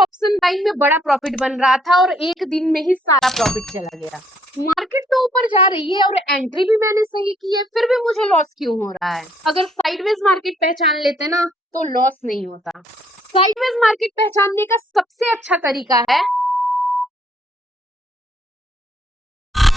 Option buying में बड़ा profit बन रहा था और एक दिन में ही सारा प्रॉफिट चला गया। मार्केट तो ऊपर जा रही है और एंट्री भी मैंने सही की है, फिर भी मुझे लॉस क्यों हो रहा है? अगर साइडवेज मार्केट पहचान लेते ना तो लॉस नहीं होता। साइडवेज मार्केट पहचानने का सबसे अच्छा तरीका है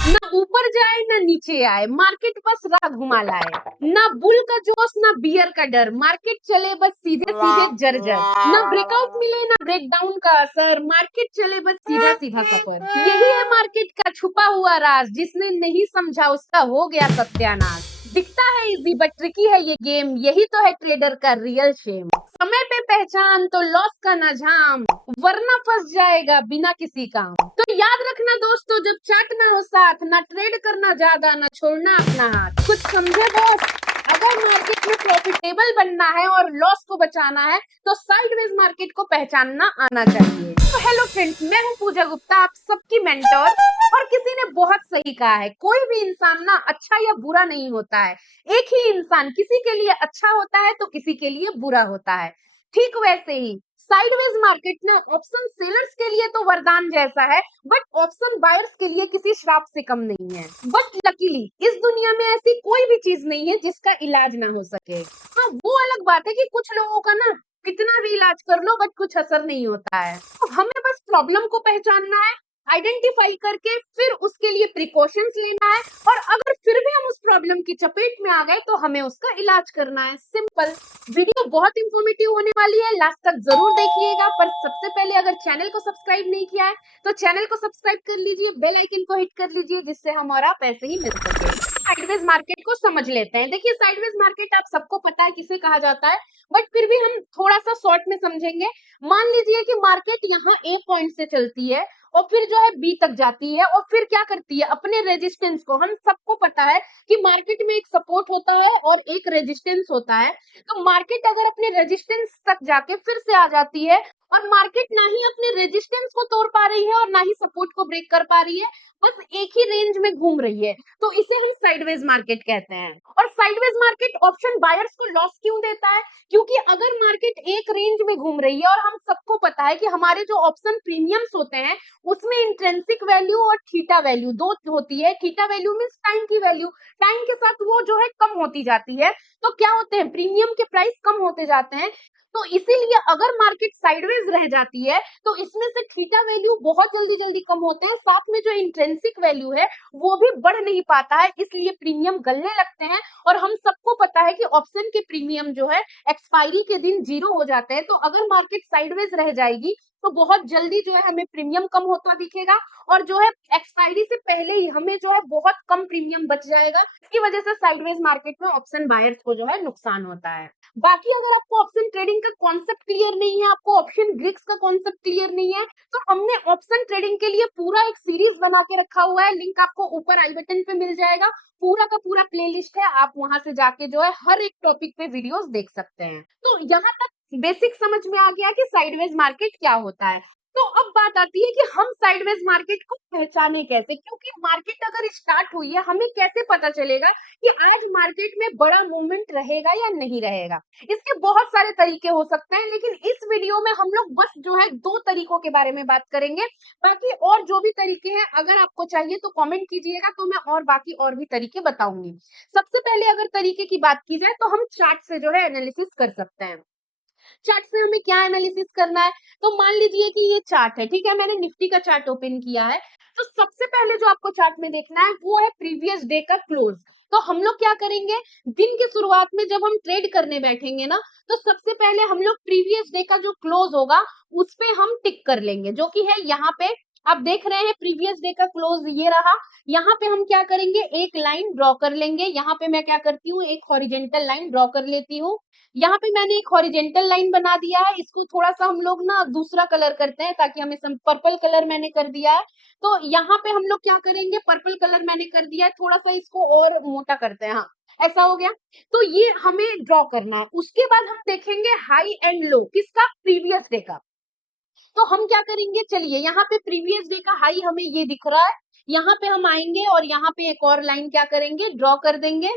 ना ऊपर जाए ना नीचे आए, मार्केट बस राह घुमा लाए। ना बुल का जोश ना बियर का डर, मार्केट चले बस सीधे सीधे जर्जर। ना ब्रेकआउट मिले ना ब्रेकडाउन का असर, मार्केट चले बस सीधा सीधा सफर। यही है मार्केट का छुपा हुआ राज, जिसने नहीं समझा उसका हो गया सत्यानाश। दिखता है इजी बट ट्रिकी है ये गेम, यही तो है ट्रेडर का रियल शेम। समय पे पहचान तो लॉस का ना झाम, वरना फंस जाएगा बिना किसी काम। तो याद रखना दोस्तों, जब चार्ट ना हो साथ, ना ट्रेड करना ज्यादा ना छोड़ना अपना हाथ। कुछ समझे बॉस? अगर मार्केट में प्रॉफिटेबल बनना है और लॉस को बचाना है तो साइडवेज मार्केट को पहचानना आना चाहिए। तो हेलो फ्रेंड्स, मैं हूँ पूजा गुप्ता, आप सबकी मेंटोर। और किसी ने बहुत सही कहा है, कोई भी इंसान ना अच्छा या बुरा नहीं होता है। एक ही इंसान किसी के लिए अच्छा होता है तो किसी के लिए बुरा होता है। ठीक वैसे ही साइडवेज मार्केट ना ऑप्शन सेलर्स के लिए तो वरदान जैसा है, बट ऑप्शन बायर्स के लिए किसी श्राप से कम नहीं है। बट लकीली इस दुनिया में ऐसी कोई भी चीज नहीं है जिसका इलाज ना हो सके। हाँ, वो अलग बात है कि कुछ लोगों का ना कितना भी इलाज कर लो बट कुछ असर नहीं होता है। तो हमें बस प्रॉब्लम को पहचानना है, आइडेंटिफाई करके फिर उसके लिए प्रिकॉशंस लेना है, और अगर फिर भी हम उस प्रॉब्लम की चपेट में आ गए तो हमें उसका इलाज करना है। सिंपल। वीडियो बहुत इंफॉर्मेटिव होने वाली है, लास्ट तक जरूर देखिएगा। पर सबसे पहले अगर चैनल को सब्सक्राइब नहीं किया है तो चैनल को सब्सक्राइब कर लीजिए, बेल आइकन को हिट कर लीजिए, जिससे हम और आप ऐसे ही मिल सके। साइडवेज मार्केट को समझ लेते हैं। देखिए, साइडवेज मार्केट आप सबको पता है किसे कहा जाता है, बट फिर भी हम थोड़ा सा शॉर्ट में समझेंगे। मान लीजिए कि मार्केट यहाँ ए पॉइंट से चलती है और फिर जो है बी तक जाती है और फिर क्या करती है, अपने रेजिस्टेंस को, हम सबको पता है कि मार्केट में एक सपोर्ट होता है और एक रेजिस्टेंस होता है। तो मार्केट अगर अपने रेजिस्टेंस तक जाके फिर से आ जाती है और मार्केट ना ही अपने रेजिस्टेंस को तोड़ पा रही है और ना ही सपोर्ट को ब्रेक कर पा रही है, बस एक ही रेंज में घूम रही है, तो इसे हम साइडवेज मार्केट कहते हैं। और साइडवेज मार्केट ऑप्शन बायर्स को लॉस क्यों देता है? क्योंकि अगर मार्केट एक रेंज में घूम रही है और हम सबको पता है कि हमारे जो ऑप्शन प्रीमियम्स होते हैं उसमें इंट्रिंसिक वैल्यू और थीटा वैल्यू दो होती है। थीटा वैल्यू मींस टाइम की वैल्यू, टाइम के साथ वो जो है कम होती जाती है। तो क्या होते हैं, प्रीमियम के प्राइस कम होते जाते हैं। तो इसीलिए अगर मार्केट साइडवेज रह जाती है तो इसमें से थीटा वैल्यू बहुत जल्दी जल्दी कम होते हैं, साथ में जो इंट्रिंसिक वैल्यू है वो भी बढ़ नहीं पाता है, इसलिए प्रीमियम गलने लगते हैं। और हम सबको पता है कि ऑप्शन के प्रीमियम जो है एक्सपायरी के दिन 0 हो जाते हैं। तो अगर मार्केट साइडवेज रह जाएगी तो बहुत जल्दी जो है हमें प्रीमियम कम होता दिखेगा और जो है एक्सपायरी से पहले ही हमें जो है बहुत कम प्रीमियम बच जाएगा। इसकी वजह से साइडवेज मार्केट में ऑप्शन बायर्स को जो है नुकसान होता है। बाकी अगर आपको ऑप्शन ट्रेडिंग का कॉन्सेप्ट क्लियर नहीं है, आपको ऑप्शन ग्रिक्स का कॉन्सेप्ट क्लियर नहीं है, तो हमने ऑप्शन ट्रेडिंग के लिए पूरा एक सीरीज बना के रखा हुआ है। लिंक आपको ऊपर आई बटन पे मिल जाएगा। पूरा का पूरा प्लेलिस्ट है, आप वहां से जाके जो है हर एक टॉपिक पे वीडियोस देख सकते हैं। तो यहाँ तक बेसिक समझ में आ गया कि साइडवेज मार्केट क्या होता है। तो अब बात आती है कि हम साइडवेज मार्केट को पहचाने कैसे, क्योंकि मार्केट अगर स्टार्ट हुई है, हमें कैसे पता चलेगा कि आज मार्केट में बड़ा मूवमेंट रहेगा या नहीं रहेगा? इसके बहुत सारे तरीके हो सकते हैं, लेकिन इस वीडियो में हम लोग बस जो है 2 तरीकों के बारे में बात करेंगे। बाकी और जो भी तरीके हैं अगर आपको चाहिए तो कमेंट कीजिएगा, तो मैं और बाकी और भी तरीके बताऊंगी। सबसे पहले अगर तरीके की बात की जाए तो हम चार्ट से जो है एनालिसिस कर सकते हैं। चार्ट से हमें क्या एनालिसिस करना है? तो मान लीजिए कि ये चार्ट है, ठीक है, मैंने निफ्टी का चार्ट ओपन किया है। तो सबसे पहले जो आपको चार्ट में देखना है वो है प्रीवियस डे का क्लोज। तो हम लोग क्या करेंगे, दिन की शुरुआत में जब हम ट्रेड करने बैठेंगे ना, तो सबसे पहले हम लोग प्रीवियस डे का जो क्लोज होगा उस पे हम टिक कर लेंगे, जो कि है यहाँ पे। आप देख रहे हैं प्रीवियस डे का क्लोज ये रहा। यहाँ पे हम क्या करेंगे, एक लाइन ड्रॉ कर लेंगे। यहाँ पे मैं क्या करती हूँ, एक हॉरिजेंटल लाइन ड्रॉ कर लेती हूँ। यहाँ पे मैंने एक हॉरिजेंटल लाइन बना दिया है, इसको थोड़ा सा हम लोग ना दूसरा कलर करते हैं ताकि हमें पर्पल कलर मैंने कर दिया है। तो यहाँ पे हम लोग क्या करेंगे, पर्पल कलर मैंने कर दिया है, थोड़ा सा इसको और मोटा करते हैं। हाँ, ऐसा हो गया। तो ये हमें ड्रॉ करना है। उसके बाद हम देखेंगे हाई एंड लो किसका, प्रीवियस डे का। तो हम क्या करेंगे, चलिए यहाँ पे प्रीवियस डे का हाई हमें ये दिख रहा है, यहाँ पे हम आएंगे और यहाँ पे एक और लाइन क्या करेंगे, ड्रॉ कर देंगे।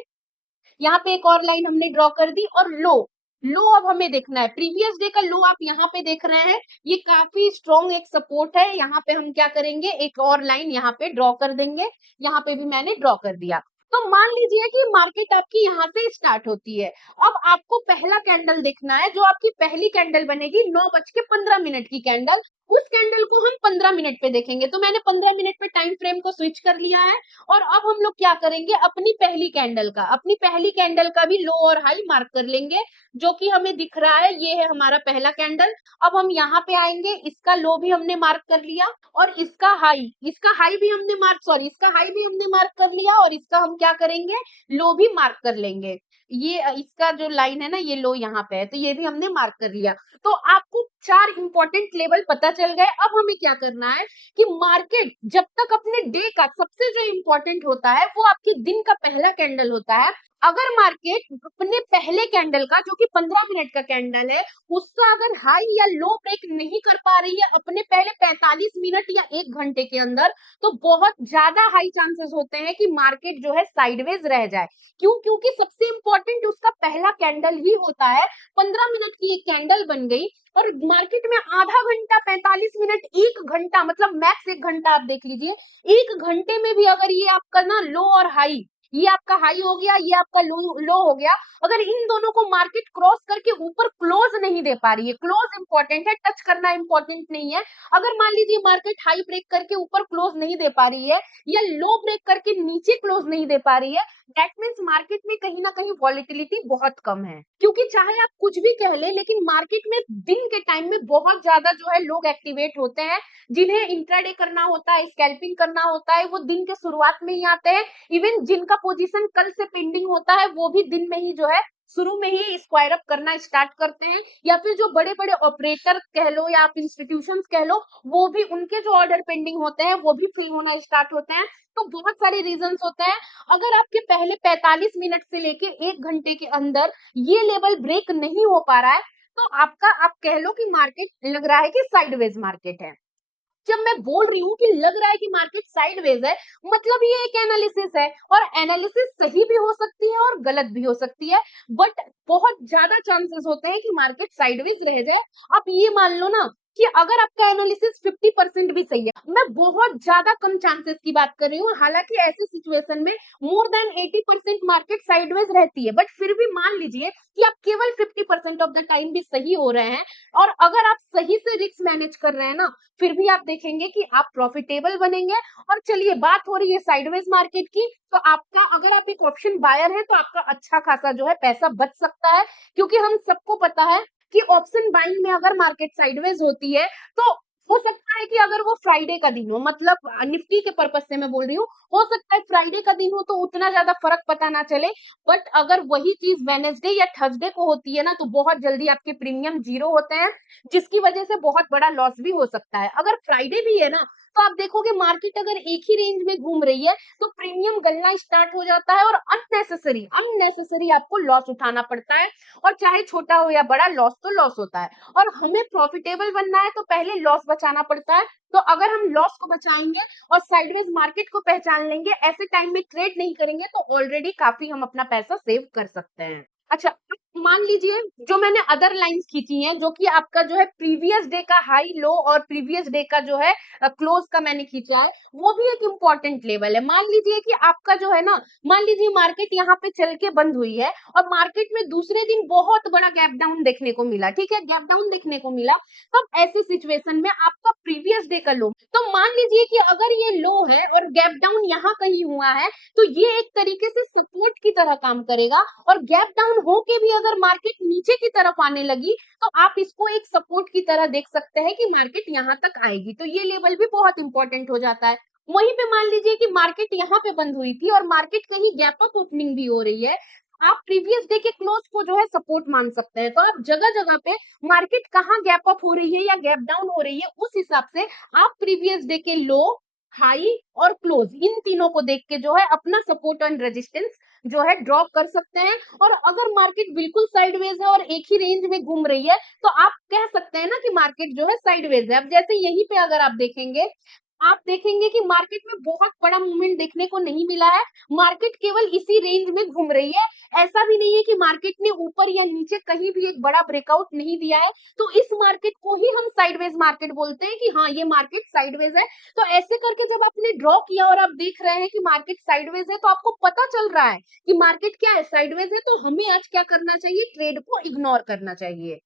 यहाँ पे एक और लाइन हमने ड्रॉ कर दी। और लो, लो अब हमें देखना है, प्रीवियस डे का लो आप यहाँ पे देख रहे हैं, ये काफी स्ट्रॉन्ग एक सपोर्ट है। यहाँ पे हम क्या करेंगे, एक और लाइन यहाँ पे ड्रॉ कर देंगे। यहाँ पे भी मैंने ड्रॉ कर दिया। तो मान लीजिए कि मार्केट आपकी यहाँ से स्टार्ट होती है। अब आपको पहला कैंडल देखना है, जो आपकी पहली कैंडल बनेगी 9:15 की कैंडल। उस कैंडल को हम 15 मिनट पे देखेंगे। तो मैंने 15 मिनट पे टाइम फ्रेम को स्विच कर लिया है। और अब हम लोग क्या करेंगे, अपनी पहली कैंडल का भी लो और हाई मार्क कर लेंगे, जो कि हमें दिख रहा है, ये है हमारा पहला कैंडल। अब हम यहाँ पे आएंगे, इसका लो भी हमने मार्क कर लिया और इसका हाई भी हमने मार्क, सॉरी, इसका हाई भी हमने मार्क कर लिया और इसका हम क्या करेंगे, लो भी मार्क कर लेंगे। ये इसका जो लाइन है ना, ये लो यहाँ पे है, तो ये भी हमने मार्क कर लिया। तो आपको 4 इंपॉर्टेंट लेवल पता चल गए। अब हमें क्या करना है कि मार्केट जब तक अपने डे का सबसे जो इंपॉर्टेंट होता है, वो आपके दिन का पहला कैंडल होता है। अगर मार्केट अपने पहले कैंडल का, जो कि 15 मिनट का कैंडल है, उसका अगर हाई या लो ब्रेक नहीं कर पा रही है अपने पहले 45 मिनट या 1 घंटे के अंदर, तो बहुत ज्यादा हाई चांसेस होते हैं कि मार्केट जो है साइडवेज रह जाए। क्यों? क्योंकि सबसे इंपॉर्टेंट उसका पहला कैंडल ही होता है। 15 मिनट की एक कैंडल बन गई और मार्केट में आधा घंटा, 45 मिनट, 1 घंटा, मतलब मैक्स 1 घंटा आप देख लीजिए। 1 घंटे में भी अगर ये आपका ना लो और हाई, ये आपका हाई हो गया, ये आपका लो हो गया, अगर इन दोनों को मार्केट क्रॉस करके ऊपर क्लोज नहीं दे पा रही है, क्लोज इंपॉर्टेंट है, टच करना इंपॉर्टेंट नहीं है। अगर मान लीजिए मार्केट हाई ब्रेक करके ऊपर क्लोज नहीं दे पा रही है या लो ब्रेक करके नीचे क्लोज नहीं दे पा रही है, दैट मीन्स मार्केट में कहीं ना कहीं वॉलिटिलिटी बहुत कम है। क्योंकि चाहे आप कुछ भी कह ले, लेकिन मार्केट में दिन के टाइम में बहुत ज्यादा जो है लोग एक्टिवेट होते हैं, जिन्हें इंट्राडे करना होता है, स्कैल्पिंग करना होता है, वो दिन के शुरुआत में ही आते हैं। इवन जिनका पोजीशन कल से पेंडिंग होता है, वो भी दिन में ही जो है शुरू में ही स्क्वायर अप करना स्टार्ट करते हैं। या फिर जो बड़े बड़े ऑपरेटर कह लो या आप इंस्टीट्यूशंस कह लो, वो भी, उनके जो ऑर्डर पेंडिंग होते हैं वो भी फिल होना स्टार्ट होते हैं। तो बहुत सारे रीजंस होते हैं। अगर आपके पहले 45 मिनट से लेके 1 घंटे के अंदर ये लेवल ब्रेक नहीं हो पा रहा है, तो आपका, आप कह लो कि मार्केट लग रहा है कि साइडवेज मार्केट है। जब मैं बोल रही हूँ कि लग रहा है कि मार्केट साइडवेज है, मतलब ये एक एनालिसिस है, और एनालिसिस सही भी हो सकती है और गलत भी हो सकती है, बट बहुत ज्यादा चांसेस होते हैं कि मार्केट साइडवेज रह जाए। आप ये मान लो ना कि अगर आपका एनालिसिस 50% भी सही है, मैं बहुत ज्यादा कम चांसेस की बात कर रही हूँ, हालांकि ऐसे सिचुएशन में मोर देन 80% मार्केट साइडवेज रहती है, बट फिर भी मान लीजिए कि आप केवल 50% ऑफ द टाइम भी सही हो रहे हैं, और अगर आप सही से रिस्क मैनेज कर रहे हैं ना, फिर भी आप देखेंगे कि आप प्रॉफिटेबल बनेंगे। और चलिए, बात हो रही है साइडवेज मार्केट की, तो आपका, अगर आप एक ऑप्शन बायर है, तो आपका अच्छा खासा जो है पैसा बच सकता है। क्योंकि हम सबको पता है कि ऑप्शन बाइंग में अगर मार्केट साइडवेज होती है, तो हो सकता है कि अगर वो फ्राइडे का दिन हो, मतलब निफ्टी के पर्पज से मैं बोल रही हूँ, हो सकता है फ्राइडे का दिन हो तो उतना ज्यादा फर्क पता ना चले। बट अगर वही चीज वेनेसडे या थर्सडे को होती है ना, तो बहुत जल्दी आपके प्रीमियम जीरो होते हैं, जिसकी वजह से बहुत बड़ा लॉस भी हो सकता है। अगर फ्राइडे भी है ना, तो आप देखोगे मार्केट अगर एक ही रेंज में घूम रही है, तो प्रीमियम गलना स्टार्ट हो जाता है और अननेसेसरी अननेसेसरी आपको लॉस उठाना पड़ता है। और चाहे छोटा हो या बड़ा, लॉस तो लॉस होता है। और हमें प्रॉफिटेबल बनना है, तो पहले लॉस बचाना पड़ता है। तो अगर हम लॉस को बचाएंगे और साइडवेज मार्केट को पहचान लेंगे, ऐसे टाइम में ट्रेड नहीं करेंगे, तो ऑलरेडी काफी हम अपना पैसा सेव कर सकते हैं। अच्छा, अब मान लीजिए जो मैंने अदर लाइंस खींची हैं, जो कि आपका जो है प्रीवियस डे का हाई लो और प्रीवियस डे का जो है क्लोज का मैंने खींचा है, वो भी एक इंपॉर्टेंट लेवल है। मान लीजिए कि आपका जो है ना, मान लीजिए मार्केट यहाँ पे चल के बंद हुई है और मार्केट में दूसरे दिन बहुत बड़ा गैप डाउन देखने को मिला, ठीक है, गैप डाउन देखने को मिला। तब ऐसे सिचुएशन में आपका प्रीवियस डे का लो, तो मान लीजिए कि अगर ये लो है और गैप डाउन यहाँ कहीं हुआ है, तो ये एक तरीके से सपोर्ट की तरह काम करेगा। और गैप डाउन होके भी अगर मार्केट नीचे की तरफ आने लगी, तो आप इसको एक सपोर्ट की तरह देख सकते हैं कि मार्केट यहाँ तक आएगी, तो ये लेवल भी बहुत इंपॉर्टेंट हो जाता है। वहीं पे मान लीजिए कि मार्केट यहाँ पे बंद हुई थी और मार्केट कहीं गैप अप ओपनिंग भी हो रही है, आप प्रीवियस डे के क्लोज को जो है सपोर्ट मान सकते हैं। तो आप जगह जगह पे मार्केट कहाँ गैप अप हो रही है या गैप डाउन हो रही है, उस हिसाब से आप प्रीवियस डे के लो, हाई और क्लोज, इन तीनों को देख के जो है अपना सपोर्ट एंड रेजिस्टेंस जो है ड्रॉ कर सकते हैं। और अगर मार्केट बिल्कुल साइडवेज है और एक ही रेंज में घूम रही है, तो आप कह सकते हैं ना कि मार्केट जो है साइडवेज है। अब जैसे यहीं पे अगर आप देखेंगे, आप देखेंगे कि मार्केट में बहुत बड़ा मूवमेंट देखने को नहीं मिला है। मार्केट केवल इसी रेंज में घूम रही है। ऐसा भी नहीं है कि मार्केट ने ऊपर या नीचे कहीं भी एक बड़ा ब्रेकआउट नहीं दिया है। तो इस मार्केट को ही हम साइडवेज मार्केट बोलते हैं कि हाँ, ये मार्केट साइडवेज है। तो ऐसे करके जब आपने ड्रॉ किया और आप देख रहे हैं कि मार्केट साइडवेज है, तो आपको पता चल रहा है कि मार्केट क्या है, साइडवेज है। तो हमें आज क्या करना चाहिए? ट्रेड को इग्नोर करना चाहिए।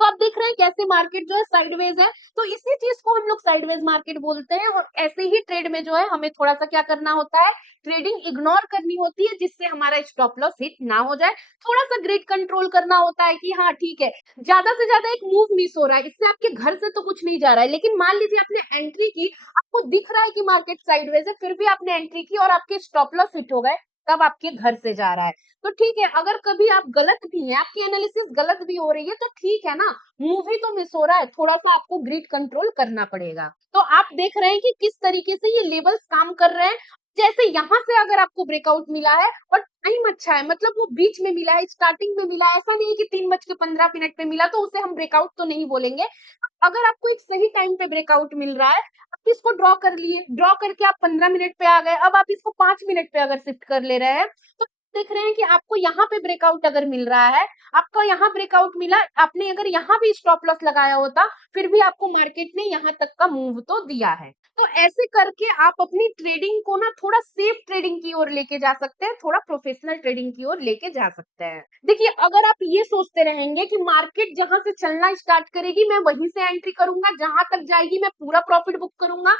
तो आप देख रहे हैं कैसे मार्केट जो है साइडवेज है। तो इसी चीज को हम लोग साइडवेज मार्केट बोलते हैं। और ऐसे ही ट्रेड में जो है हमें थोड़ा सा क्या करना होता है? ट्रेडिंग इग्नोर करनी होती है, जिससे हमारा स्टॉप लॉस हिट ना हो जाए। थोड़ा सा ग्रिड कंट्रोल करना होता है कि हाँ ठीक है, ज्यादा से ज्यादा एक मूव मिस हो रहा है, इससे आपके घर से तो कुछ नहीं जा रहा है। लेकिन मान लीजिए आपने एंट्री की, आपको दिख रहा है कि मार्केट साइडवेज है, फिर भी आपने एंट्री की और आपके स्टॉप लॉस हिट हो गए, तब आपके घर से जा रहा है। तो ठीक है, अगर कभी आप गलत भी हैं, आपकी एनालिसिस गलत भी हो रही है, तो ठीक है ना, मूव ही तो मिस हो रहा है, थोड़ा-सा आपको ग्रिड कंट्रोल करना पड़ेगा। तो आप देख रहे हैं कि किस तरीके से ये लेवल्स काम कर रहे हैं। जैसे यहाँ से अगर आपको ब्रेकआउट मिला है और टाइम अच्छा है, मतलब वो बीच में मिला है, स्टार्टिंग में मिला है, ऐसा नहीं है कि 3:15 पे मिला तो उसे हम ब्रेकआउट तो नहीं बोलेंगे। अगर आपको एक सही टाइम पे ब्रेकआउट मिल रहा है, आप इसको ड्रॉ कर लिए, ड्रॉ करके आप 15 मिनट पे आ गए, अब आप इसको 5 मिनट पे अगर शिफ्ट कर ले रहे हैं, तो देख रहे हैं कि आपको यहाँ पे ब्रेकआउट अगर मिल रहा है, आपको यहाँ ब्रेकआउट मिला, आपने अगर यहाँ भी स्टॉप लॉस लगाया होता, फिर भी आपको मार्केट ने यहाँ तक का मूव तो दिया है। तो ऐसे करके आप अपनी ट्रेडिंग को ना थोड़ा सेफ ट्रेडिंग की ओर लेके जा सकते हैं, थोड़ा प्रोफेशनल ट्रेडिंग की ओर लेके जा सकते हैं। देखिए, अगर आप ये सोचते रहेंगे कि मार्केट जहां से चलना स्टार्ट करेगी मैं वहीं से एंट्री करूंगा, जहां तक जाएगी मैं पूरा प्रॉफिट बुक करूंगा,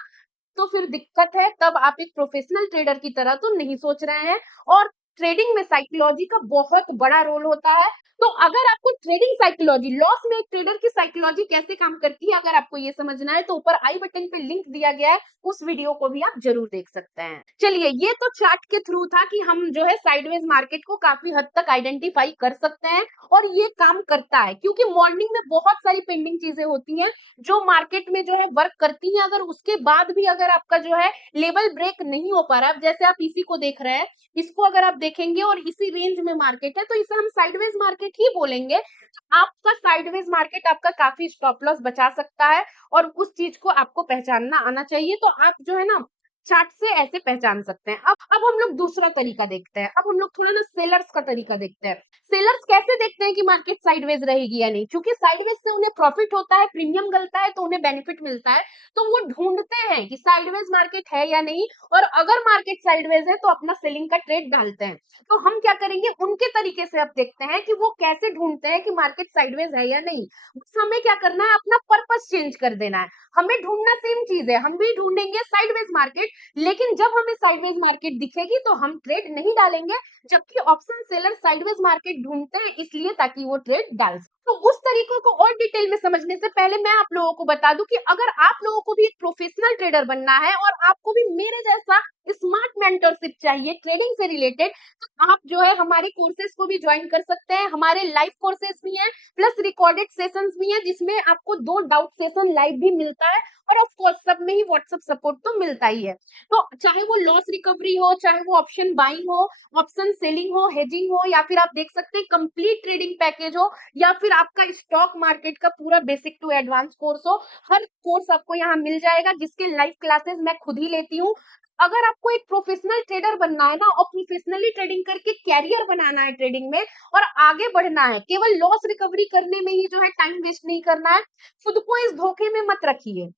तो फिर दिक्कत है। तब आप एक प्रोफेशनल ट्रेडर की तरह तो नहीं सोच रहे हैं। और ट्रेडिंग में साइकोलॉजी का बहुत बड़ा रोल होता है। तो अगर आपको ट्रेडिंग साइकोलॉजी, लॉस में एक ट्रेडर की साइकोलॉजी कैसे काम करती है, अगर आपको ये समझना है, तो ऊपर आई बटन पे लिंक दिया गया है, उस वीडियो को भी आप जरूर देख सकते हैं। चलिए, ये तो चार्ट के थ्रू था कि हम जो है साइडवेज मार्केट को काफी हद तक आइडेंटिफाई कर सकते हैं। और ये काम करता है, क्योंकि मॉर्निंग में बहुत सारी पेंडिंग चीजें होती हैं जो मार्केट में जो है वर्क करती हैं। अगर उसके बाद भी अगर आपका जो है लेवल ब्रेक नहीं हो पा रहा है, जैसे आप इसी को देख रहे हैं, इसको अगर आप देखेंगे और इसी रेंज में मार्केट है, तो इसे हम साइडवेज मार्केट ही बोलेंगे। तो आपका साइडवेज मार्केट आपका काफी स्टॉप लॉस बचा सकता है। और उस चीज को आपको पहचानना आना चाहिए। तो आप जो है ना चार्ट से ऐसे पहचान सकते हैं। अब हम लोग दूसरा तरीका देखते हैं। अब हम लोग थोड़ा ना सेलर्स का तरीका देखते हैं। सेलर्स कैसे देखते हैं कि मार्केट साइडवेज रहेगी या नहीं? क्योंकि साइडवेज से उन्हें प्रॉफिट होता है, प्रीमियम गलता है, तो उन्हें बेनिफिट मिलता है। तो वो ढूंढते हैं कि साइडवेज मार्केट है या नहीं। और अगर मार्केट साइडवेज है तो अपना सेलिंग का ट्रेड डालते हैं। तो हम क्या करेंगे, उनके तरीके से अब देखते हैं कि वो कैसे ढूंढते हैं कि मार्केट साइडवेज है या नहीं। बस हमें क्या करना है, अपना पर्पस चेंज कर देना है। हमें ढूंढना सेम चीज है, हम भी ढूंढेंगे साइडवेज मार्केट। लेकिन जब हमें साइडवेज मार्केट दिखेगी तो हम ट्रेड नहीं डालेंगे। जबकि ऑप्शन सेलर साइडवेज मार्केट ढूंढते हैं इसलिए ताकि वो ट्रेड डाल सके। तो उस तरीके को और डिटेल में समझने से पहले मैं आप लोगों को बता दूं कि अगर आप लोगों को भी एक प्रोफेशनल ट्रेडर बनना है और आपको भी मेरे जैसा स्मार्ट मेंटरशिप चाहिए ट्रेडिंग से रिलेटेड, तो आप जो है हमारे कोर्सेज को भी ज्वाइन कर सकते हैं। हमारे लाइव कोर्सेज भी हैं, प्लस रिकॉर्डेड सेशंस भी हैं, जिसमें आपको 2 डाउट सेशन लाइव भी मिलता है। और ऑफ कोर्स सब में ही व्हाट्सएप सपोर्ट तो मिलता ही है। तो चाहे वो लॉस रिकवरी हो, चाहे वो ऑप्शन बाइंग हो, ऑप्शन सेलिंग हो, हेजिंग हो, या फिर आप देख सकते हैं कंप्लीट ट्रेडिंग पैकेज हो, या फिर आपका स्टॉक मार्केट का पूरा बेसिक टू एडवांस कोर्स हो, हर कोर्स आपको यहाँ मिल जाएगा, जिसके लाइव क्लासेस मैं खुद ही लेती हूँ। अगर आपको एक प्रोफेशनल ट्रेडर बनना है ना, और प्रोफेशनली ट्रेडिंग करके कैरियर बनाना है ट्रेडिंग में, और आगे बढ़ना है, केवल लॉस रिकवरी करने में ही जो है टाइम वेस्ट नहीं करना है। खुद को इस धोखे में मत रखिए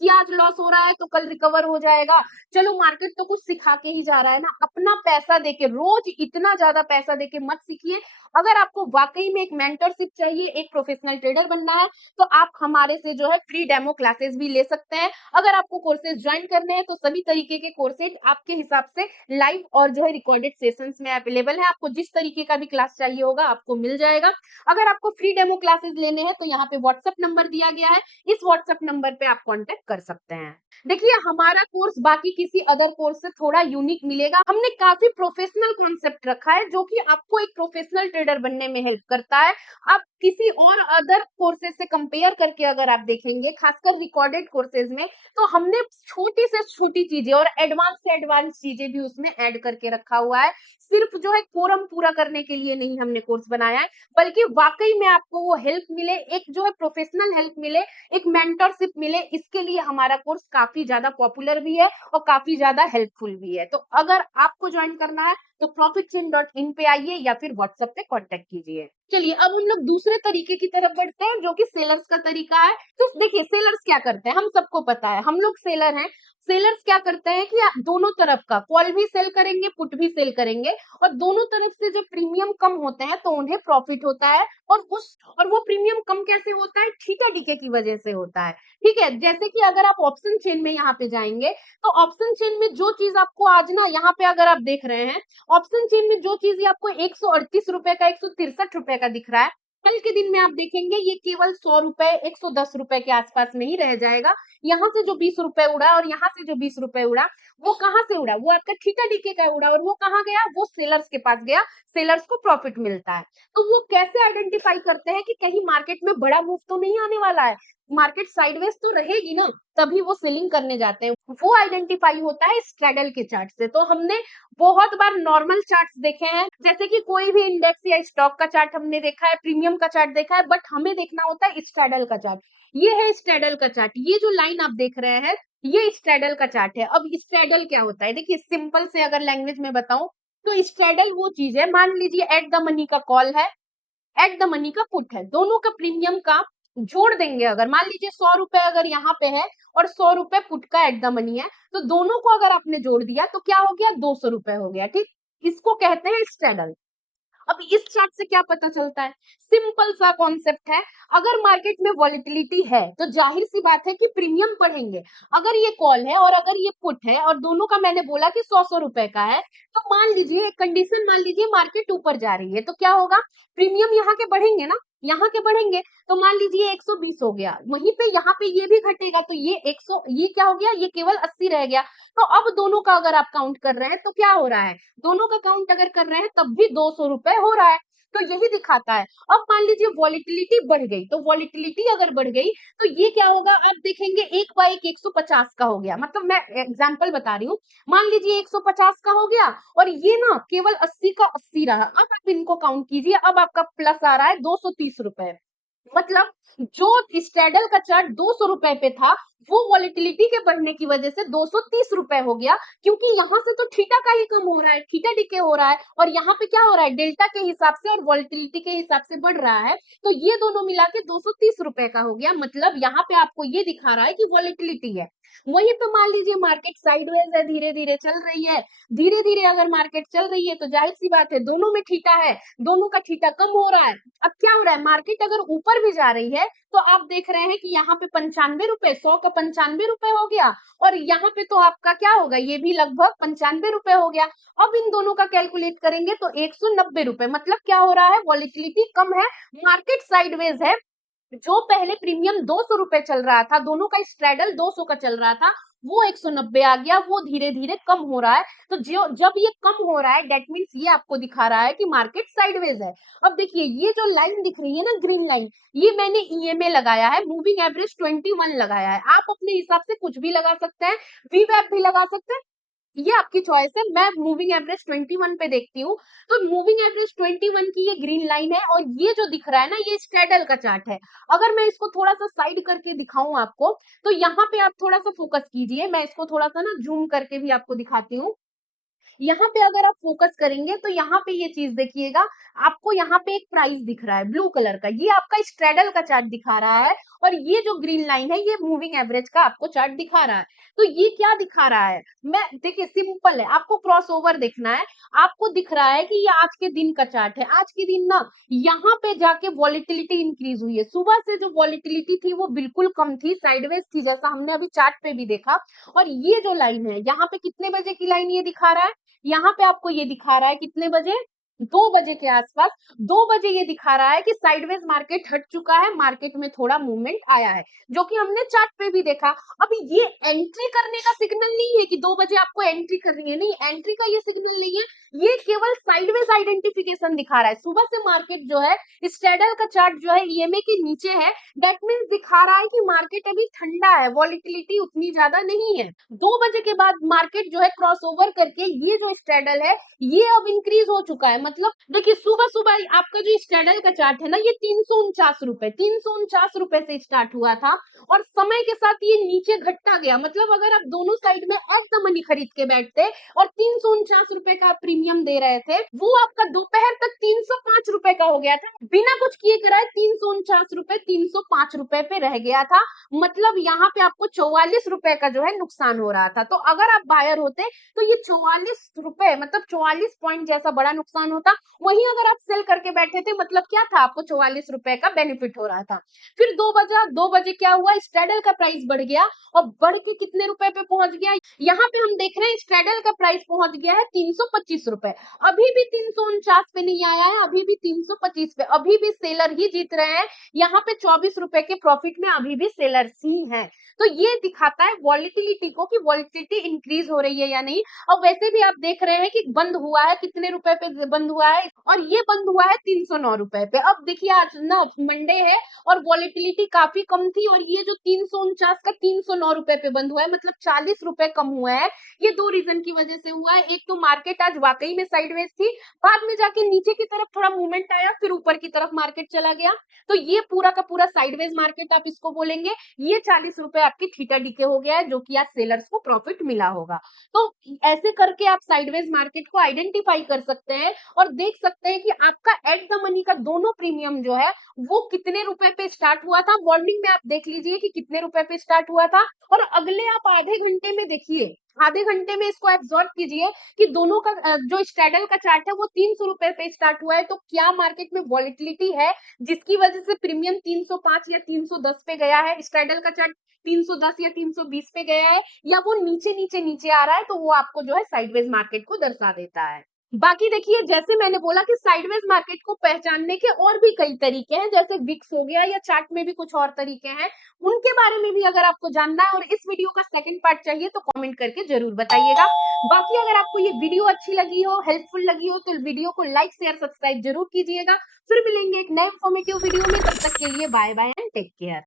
कि आज लॉस हो रहा है तो कल रिकवर हो जाएगा। चलो, मार्केट तो कुछ सिखा के ही जा रहा है ना। अपना पैसा देके, रोज इतना ज्यादा पैसा देके मत सीखिए। अगर आपको वाकई में एक मेंटरशिप चाहिए, एक प्रोफेशनल ट्रेडर बनना है, तो आप हमारे से जो है फ्री डेमो क्लासेस भी ले सकते हैं। अगर आपको कोर्सेज ज्वाइन करने हैं तो सभी तरीके के कोर्सेज आपके हिसाब से लाइव और जो है रिकॉर्डेड सेशंस में अवेलेबल है। आपको जिस तरीके का भी क्लास चाहिए होगा आपको मिल जाएगा। अगर आपको फ्री डेमो क्लासेस लेने हैं तो यहाँ पे व्हाट्सएप नंबर दिया गया है, इस व्हाट्सएप नंबर पे आप कांटेक्ट कर सकते हैं। देखिए, हमारा कोर्स बाकी किसी अदर कोर्स से थोड़ा यूनिक मिलेगा। हमने काफी प्रोफेशनल कॉन्सेप्ट रखा है जो कि आपको एक प्रोफेशनल ट्रेडर बनने में हेल्प करता है। आप किसी और अदर कोर्सेज से कंपेयर करके अगर आप देखेंगे, खासकर रिकॉर्डेड कोर्सेज में, तो हमने छोटी से छोटी चीजें और एडवांस से एडवांस चीजें भी उसमें ऐड करके रखा हुआ है। सिर्फ जो है कोरम पूरा करने के लिए नहीं हमने कोर्स बनाया है, बल्कि वाकई में आपको वो हेल्प मिले, एक जो है प्रोफेशनल हेल्प मिले, एक मेंटरशिप मिले, इसके लिए हमारा कोर्स काफी ज्यादा पॉपुलर भी है और काफी ज्यादा हेल्पफुल भी है। तो अगर आपको ज्वाइन करना है तो profitchain.in पे आइए या फिर व्हाट्सएप पे कांटेक्ट कीजिए। चलिए अब हम लोग दूसरे तरीके की तरफ बढ़ते हैं, जो कि सेलर्स का तरीका है। तो देखिए सेलर्स क्या करते हैं, हम सबको पता है, हम लोग सेलर हैं। सेलर्स क्या करते हैं कि दोनों तरफ का कॉल भी सेल करेंगे, पुट भी सेल करेंगे, और दोनों तरफ से जो प्रीमियम कम होते हैं तो उन्हें प्रॉफिट होता है। और वो प्रीमियम कम कैसे होता है, थीटा डीके की वजह से होता है। ठीक है, जैसे कि अगर आप ऑप्शन चेन में यहाँ पे जाएंगे, तो ऑप्शन चेन में जो चीज आपको आज ना यहाँ पे अगर आप देख रहे हैं, ऑप्शन चेन में जो चीज आपको 138 रुपए का, 163 रुपए का दिख रहा है, कल के दिन में आप देखेंगे ये केवल 100 रुपए, 110 रुपए के आसपास में ही रह जाएगा। यहाँ से जो 20 रुपए उड़ा और यहाँ से जो 20 रुपए उड़ा, वो कहाँ से उड़ा, वो आपका थीटा डीके का उड़ा, और वो कहाँ गया, वो सेलर्स के पास गया। सेलर्स को प्रॉफिट मिलता है। तो वो कैसे आइडेंटिफाई करते हैं कि कहीं मार्केट में बड़ा मूव तो नहीं आने वाला है, मार्केट साइडवेज तो रहेगी ना, तभी वो सेलिंग करने जाते हैं। वो आइडेंटिफाई होता है स्ट्रैडल के चार्ट से। तो हमने बहुत बार नॉर्मल चार्ट्स देखे हैं, जैसे कि कोई भी इंडेक्स या स्टॉक का चार्ट हमने देखा है, प्रीमियम का चार्ट देखा है, बट हमें देखना होता है स्ट्रैडल का चार्ट। ये है स्ट्रैडल का चार्ट, ये जो लाइन आप देख रहे हैं ये स्ट्रैडल का चार्ट है। अब स्ट्रैडल क्या होता है, देखिए सिंपल से अगर लैंग्वेज में बताऊं तो स्ट्रैडल वो चीज है, मान लीजिए एट द मनी का कॉल है, एट द मनी का पुट है, दोनों का प्रीमियम का जोड़ देंगे। अगर मान लीजिए 100 रुपए अगर यहाँ पे है और 100 रुपए पुट का एट द मनी है, तो दोनों को अगर आपने जोड़ दिया तो क्या हो गया, 200 रुपए हो गया। ठीक, इसको कहते हैं स्ट्रैडल। अब इस चार्ट से क्या पता चलता है, सिंपल सा कॉन्सेप्ट है, अगर मार्केट में वॉलिटिलिटी है तो जाहिर सी बात है कि प्रीमियम बढ़ेंगे। अगर ये कॉल है और अगर ये पुट है और दोनों का मैंने बोला कि 100 रुपए का है, तो मान लीजिए एक कंडीशन, मान लीजिए मार्केट ऊपर जा रही है, तो क्या होगा, प्रीमियम यहाँ के बढ़ेंगे ना, यहाँ के बढ़ेंगे। तो मान लीजिए 120 हो गया, वहीं पे यहाँ पे ये भी घटेगा, तो ये 100, ये क्या हो गया, ये केवल 80 रह गया। तो अब दोनों का अगर आप काउंट कर रहे हैं तो क्या हो रहा है, दोनों का काउंट अगर कर रहे हैं तब भी 200 रुपए हो रहा है। तो यही दिखाता है। अब मान लीजिए वॉलिटिलिटी बढ़ गई, तो वॉलिटिलिटी अगर बढ़ गई तो ये क्या होगा, आप देखेंगे एक बाय एक 150 का हो गया, मतलब मैं एग्जांपल बता रही हूँ। मान लीजिए 150 का हो गया और ये ना केवल 80 का 80 रहा। अब आप इनको काउंट कीजिए, अब आपका प्लस आ रहा है 230 रुपए। मतलब जो स्ट्रैडल का चार्ट 200 रुपए पे था, वो वॉलिटिलिटी के बढ़ने की वजह से 230 रुपए हो गया, क्योंकि यहाँ से तो थीटा का ही कम हो रहा है, थीटा डीके हो रहा है, और यहाँ पे क्या हो रहा है, डेल्टा के हिसाब से और वॉलिटिलिटी के हिसाब से बढ़ रहा है। तो ये दोनों मिला के 230 रुपए का हो गया। मतलब यहाँ पे आपको ये दिखा रहा है कि वॉलिटिलिटी है। वहीं पे मान लीजिए मार्केट साइडवेज है, धीरे धीरे चल रही है, धीरे धीरे अगर मार्केट चल रही है तो जाहिर सी बात है दोनों में थीटा है, दोनों का थीटा कम हो रहा है। अब क्या हो रहा है, मार्केट अगर ऊपर भी जा रही है तो आप देख रहे हैं कि यहाँ पे 95 रुपए, 100 का 95 रुपए हो गया, और यहाँ पे तो आपका क्या होगा, ये भी लगभग 95 रुपए हो गया। अब इन दोनों का कैलकुलेट करेंगे तो 190 रुपए। मतलब क्या हो रहा है, वॉलिटिलिटी कम है, मार्केट साइडवेज है। जो पहले प्रीमियम 200 रुपए चल रहा था, दोनों का स्ट्रैडल 200 का चल रहा था, वो 190 आ गया, वो धीरे धीरे कम हो रहा है। तो जो जब ये कम हो रहा है, दैट मीन्स ये आपको दिखा रहा है कि मार्केट साइडवेज है। अब देखिए ये जो लाइन दिख रही है ना, ग्रीन लाइन, ये मैंने ईएमए लगाया है, मूविंग एवरेज 21 लगाया है। आप अपने हिसाब से कुछ भी लगा सकते हैं, वीवैप भी लगा सकते हैं, ये आपकी चॉइस है। मैं मूविंग एवरेज 21 पे देखती हूँ। तो मूविंग एवरेज 21 की ये ग्रीन लाइन है, और ये जो दिख रहा है ना, ये स्ट्रैडल का चार्ट है। अगर मैं इसको थोड़ा सा साइड करके दिखाऊं आपको, तो यहाँ पे आप थोड़ा सा फोकस कीजिए, मैं इसको थोड़ा सा ना जूम करके भी आपको दिखाती हूँ। यहाँ पे अगर आप फोकस करेंगे तो यहाँ पे ये चीज देखिएगा, आपको यहाँ पे एक प्राइस दिख रहा है ब्लू कलर का, ये आपका स्ट्रैडल का चार्ट दिखा रहा है, और ये जो ग्रीन लाइन है ये मूविंग एवरेज का आपको चार्ट दिखा रहा है। तो ये क्या दिखा रहा है, मैं देखिए सिंपल है, आपको क्रॉसओवर देखना है। आपको दिख रहा है कि ये आज के दिन का चार्ट है, आज के दिन ना यहाँ पे जाके वॉलिटिलिटी इंक्रीज हुई है। सुबह से जो वॉलिटिलिटी थी वो बिल्कुल कम थी, साइडवेज थी, जैसा हमने अभी चार्ट पे भी देखा। और ये जो लाइन है यहाँ पे कितने बजे की लाइन ये दिखा रहा है, यहाँ पे आपको ये दिखा रहा है कितने बजे, 2 बजे के आसपास 2 बजे ये दिखा रहा है कि साइडवेज मार्केट हट चुका है, मार्केट में थोड़ा मूवमेंट आया है, जो कि हमने चार्ट पे भी देखा। अब ये एंट्री करने का सिग्नल नहीं है कि 2 बजे आपको एंट्री करनी है, नहीं, एंट्री का ये सिग्नल नहीं है, ये केवल साइडवेज आइडेंटिफिकेशन दिखा रहा है। सुबह से मार्केट जो है, स्ट्रैडल का चार्ट जो है ईएमए के नीचे है, दैट मीन्स दिखा रहा है कि मार्केट अभी ठंडा है, वॉलिटिलिटी उतनी ज्यादा नहीं है। 2 बजे के बाद मार्केट जो है क्रॉसओवर करके ये जो स्ट्रैडल है, ये अब इंक्रीज हो चुका है। मतलब देखिए, सुबह सुबह आपका जो स्ट्रैडल का चार्ट है ना, ये 349 रुपए से स्टार्ट हुआ था और समय के साथ ये नीचे घटता गया। मतलब अगर आप दोनों साइड में अर्थ द मनी खरीद के बैठते और 349 रुपए का प्रीमियम दे रहे थे, वो आपका दोपहर तक 305 रुपए का हो गया था, बिना कुछ किए कराए 349 रुपए 305 रुपए पे रह गया था। मतलब यहाँ पे आपको 44 रुपए का जो है नुकसान हो रहा था। तो अगर आप बायर होते तो ये 44 रुपए, मतलब 44 पॉइंट जैसा बड़ा नुकसान होता। वहीं अगर आप सेल करके बैठे थे, मतलब क्या था, आपको 44 रुपए का बेनिफिट हो रहा था। फिर 2 बजे क्या हुआ, स्ट्रैडल का प्राइस बढ़ गया और बढ़ के कितने रुपए पे पहुंच गया, यहाँ पे हम देख रहे हैं स्ट्रैडल का प्राइस पहुंच गया है 325 रुपए। अभी भी 349 पे नहीं आया है, अभी भी 325 पे, अभी भी सेलर ही जीत रहे हैं। यहाँ पे 24 रुपए के प्रॉफिट में अभी भी सेलर्स ही हैं। तो ये दिखाता है वॉलिटिलिटी को, कि वॉलिटिलिटी इंक्रीज हो रही है या नहीं। और वैसे भी आप देख रहे हैं कि बंद हुआ है, कितने रुपए पे बंद हुआ है, और ये बंद हुआ है 309 रुपए पे। अब देखिए, आज ना मंडे है और वॉलिटिलिटी काफी कम थी, और ये जो 349 का 309 रुपए पे बंद हुआ है, मतलब 40 रुपए कम हुआ है। ये दो रीजन की वजह से हुआ है। एक तो मार्केट आज वाकई में साइडवेज थी, बाद में जाके नीचे की तरफ थोड़ा मूवमेंट आया, फिर ऊपर की तरफ मार्केट चला गया। तो ये पूरा का पूरा साइडवेज मार्केट आप इसको बोलेंगे। ये 40 रुपए आपकी थीटा डीके हो गया है, जो कि आज सेलर्स को प्रॉफिट मिला होगा। तो ऐसे करके आप साइडवेज मार्केट को आइडेंटिफाई कर सकते हैं और देख सकते हैं कि आपका एट द मनी का दोनों प्रीमियम जो है, वो कितने रुपए पे स्टार्ट हुआ था। मॉर्निंग में आप देख लीजिए कि कितने रुपए पे स्टार्ट हुआ था, और अगले आप आधे घंटे में देखिए, आधे घंटे में इसको एब्जॉर्ब कीजिए कि दोनों का जो स्ट्रैडल का चार्ट है वो 300 रुपए पे स्टार्ट हुआ है। तो क्या मार्केट में वॉलिटिलिटी है जिसकी वजह से प्रीमियम 305 या 310 पे गया है, स्ट्रैडल का चार्ट 310 या 320 पे गया है, या वो नीचे नीचे नीचे आ रहा है, तो वो आपको जो है साइडवेज मार्केट को दर्शा देता है। बाकी देखिए, जैसे मैंने बोला कि साइडवेज मार्केट को पहचानने के और भी कई तरीके हैं, जैसे विक्स हो गया, या चार्ट में भी कुछ और तरीके हैं। उनके बारे में भी अगर आपको जानना है और इस वीडियो का सेकंड पार्ट चाहिए, तो कमेंट करके जरूर बताइएगा। बाकी अगर आपको ये वीडियो अच्छी लगी हो, हेल्पफुल लगी हो, तो वीडियो को लाइक शेयर सब्सक्राइब जरूर कीजिएगा। फिर मिलेंगे एक नए इन्फॉर्मेटिव वीडियो में, तब तक के लिए bye bye and take care.